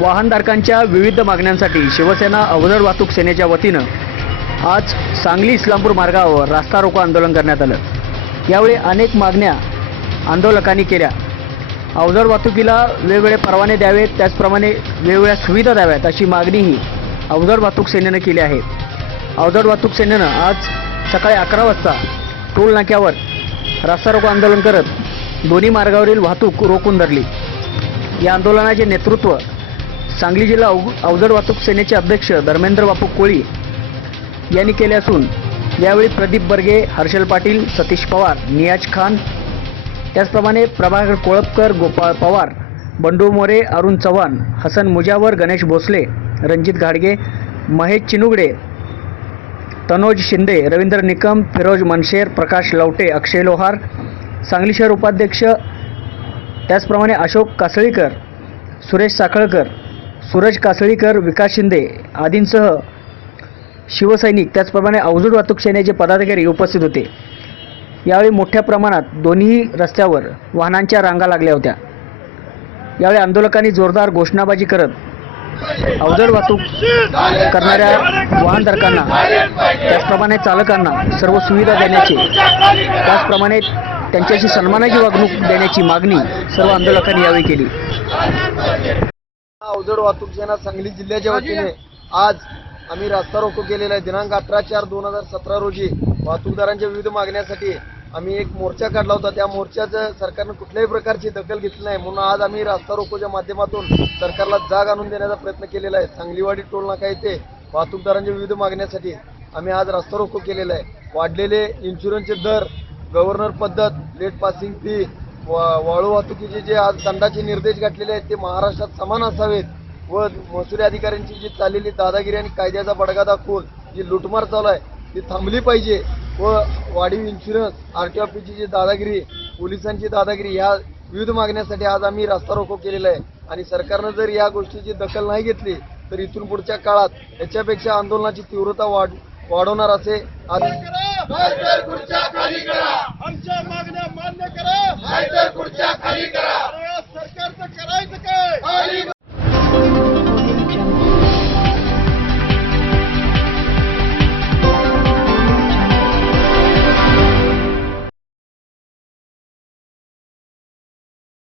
वाहनधारकांच्या विविध मागण्यांसाठी शिवसेना अवजड वाहतूक सेनेच्या वतीनं आज सांगली इस्लामपूर मार्गावर रास्ता रोको आंदोलन करण्यात आलं। यावेळी अनेक मागण्या आंदोलकांनी केल्या। अवजड वाहतुकीला वेगवेगळे परवाने द्यावेत, त्याचप्रमाणे वेगवेगळ्या सुविधा द्याव्यात अशी मागणीही अवजड वाहतूक सेनेनं केली आहे। अवजड वाहतूक सेनेनं आज सकाळी 11 वाजता टोल नाक्यावर रास्ता रोको आंदोलन करत दोन्ही मार्गावरील वाहतूक रोखून धरली। या आंदोलनाचे नेतृत्व सांगली जिल्हा अवजड वाहतूक सेनेचे अध्यक्ष धर्मेंद्र बापू कोळी यांनी केले असून यावेळी प्रदीप बर्गे, हर्षल पाटील, सतीश पवार, नियाज खान, त्याचप्रमाणे प्रभाकर कोळपकर, गोपाळ पवार, बंडू मोरे, अरुण चव्हाण, हसन मुजावर, गणेश भोसले, रणजित घाडगे, महेश चिनुगडे, तनोज शिंदे, रवींद्र निकम, फिरोज मनशेर, प्रकाश लवटे, अक्षय लोहार, सांगली शहर उपाध्यक्ष, त्याचप्रमाणे अशोक कासळीकर, सुरेश साखळकर, सूरज कासळीकर, विकास शिंदे आदींसह शिवसैनिक त्याचप्रमाणे अवजड वाहतूक सेनेचे पदाधिकारी उपस्थित होते। यावेळी मोठ्या प्रमाणात दोन्ही रस्त्यावर वाहनांच्या रांगा लागल्या होत्या। यावेळी आंदोलकांनी जोरदार घोषणाबाजी करत अवजड वाहतूक करणाऱ्या वाहनधारकांना त्याचप्रमाणे चालकांना सर्व सुविधा देण्याची, त्याचप्रमाणे त्यांच्याशी सन्मानाची वागणूक देण्याची मागणी सर्व आंदोलकांनी यावेळी केली। अवजड वाहतूक सेना सांगली जिल्ह्याच्या वतीने आज आम्ही रास्ता रोको केलेला आहे। दिनांक 18/4/2017 रोजी वाहतूकदारांच्या विविध मागण्यासाठी आम्ही एक मोर्चा काढला होता। त्या मोर्चाचं सरकारनं कुठल्याही प्रकारची दखल घेतली नाही, म्हणून आज आम्ही रास्ता रोकोच्या माध्यमातून सरकारला जाग आणून देण्याचा प्रयत्न केलेला आहे। सांगलीवाडी टोल नाका येथे वाहतूकदारांच्या विविध मागण्यासाठी आम्ही आज रास्ता रोको केलेला आहे। वाढलेले इन्शुरन्सचे दर, गव्हर्नर पद्धत, लेट पासिंग फी, वाळू वाहतुकीचे जे आज दंडाचे निर्देश घातलेले आहेत ते महाराष्ट्रात समान असावेत व महसुली अधिकाऱ्यांची जी चाललेली दादागिरी आणि कायद्याचा बडगा दाखवून जी लुटमार चालू आहे ती थांबली पाहिजे व वाढीव इन्शुरन्स, आरटीओ ऑफिसची जी दादागिरी, पोलिसांची दादागिरी, या विविध मागण्यासाठी आज आम्ही रास्ता रोको केलेला आहे। आणि सरकारनं जर या गोष्टीची दखल नाही घेतली तर इथून पुढच्या काळात याच्यापेक्षा आंदोलनाची तीव्रता वाढवणार असे आज आमच्या मागण्या मान्य करा, सरकारचं